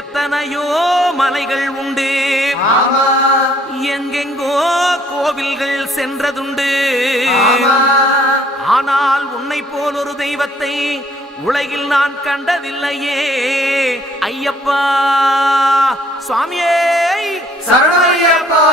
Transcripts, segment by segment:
எத்தனையோ மலைகள் உண்டு, எங்கெங்கோ கோவில்கள் சென்றதுண்டு. ஆனால் உன்னை போல் ஒரு தெய்வத்தை உலகில் நான் கண்டதில்லையே ஐயப்பா. சுவாமியே சரணமையப்பா.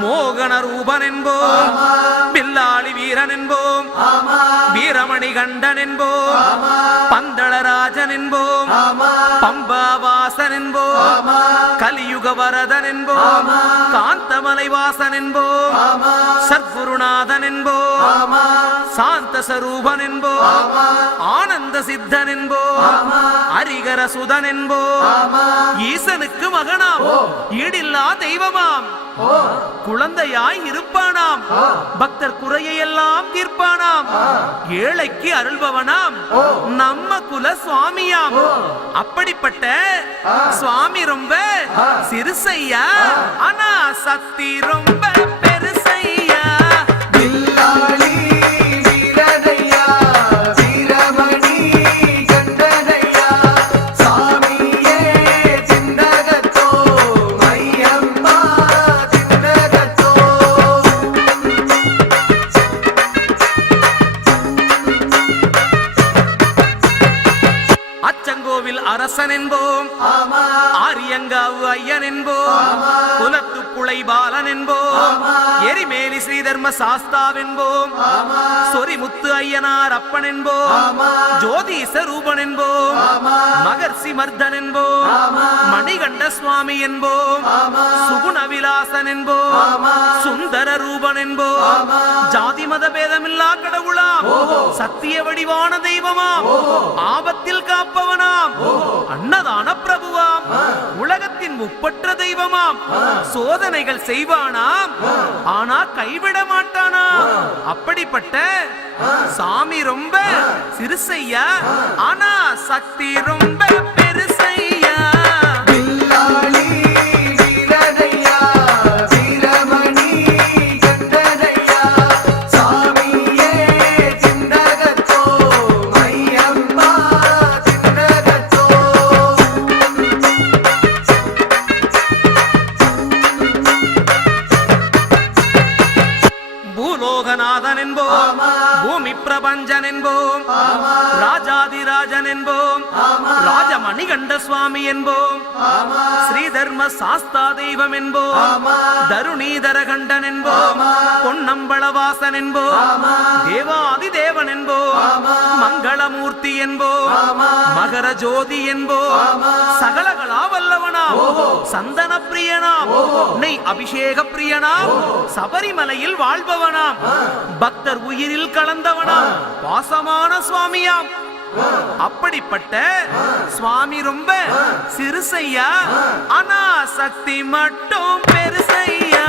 மோகன ரூபன் என்போம், பில்லாளி வீரன் என்போம், வீரமணி கண்டன் என்போம், பந்தளராஜன் என்போம், பம்பாவாசன் என்போம், கலியுக வரதன் என்போம், காந்தமலை வாசன் என்போம், சத்குருநாதன் என்போம், சாந்த சரூபன் என்போம், ஆனந்த சித்தன் என்போம், ஹரிகர சுதன் என்போம், ஈசனுக்கு மகனாம், ஈடில்லா தெய்வமாம், குழந்தையாய் இருப்பானாம், பக்தர் குறையெல்லாம் தீர்ப்பானாம், ஏழைக்கு அருள்பவனாம், நம்ம குல சுவாமியாம். அப்படிப்பட்ட சுவாமி ரொம்ப சிறுசையா, ஆனா சக்தி ரொம்ப பெருசையா. அரசன் என்போம், ஆரியங்காவு ஐயன் என்போம், குலத்துப்புளை பாலன் என்போம், எரிமேலி ஸ்ரீதர்ம சாஸ்தாவென்போம், சொரிமுத்து ஐயனார் அப்பன் என்போம், ஜோதிச ரூபன் என்போம், மகர்ஷி மர்தன் என்போம், மணிகண்ட சுவாமி என்போம், சுகுண விலாசன் என்போம், சுந்தர ரூபன் என்போம், ஜாதி மத பேதமில்லா கடவுளாம், சத்திய வடிவான தெய்வமாம், ஆபத்தில் காப்பவனாம், அன்னதான பிரபுவாம், உலகத்தின் முப்பற்ற தெய்வமாம், சோதனைகள் செய்வானாம், ஆனா கைவிட மாட்டானாம். அப்படிப்பட்ட சாமி ரொம்ப சிறுசையா, ஆனா சக்தி ரொம்ப பெருசையா. பூலோகநாதன் என்போம், பூமி பிரபஞ்சன் என்போம், ராஜாதிராஜன் என்போம், ராஜமணிகண்ட சுவாமி என்போம், ஸ்ரீதர்ம சாஸ்தா தெய்வம் என்போம், தருணீதர கண்டன் என்போம், பொன்னம்பளவாசன் என்போம், தேவாதி தேவன் என்போம், மங்களமூர்த்தி என்போம், மகர ஜோதி என்போம், சகலகலா வல்லவனாம், சந்தன பிரியனாம், நெய் அபிஷேக பிரியனாம், சபரிமலையில் வாழ்பவனாம், பக்தர் உயிரில் கலந்தவனாம், பாசமான சுவாமியாம். அப்படிப்பட்ட சுவாமி ரொம்ப சிறுசையா, ஆனா சக்தி மட்டும் பெருசையா.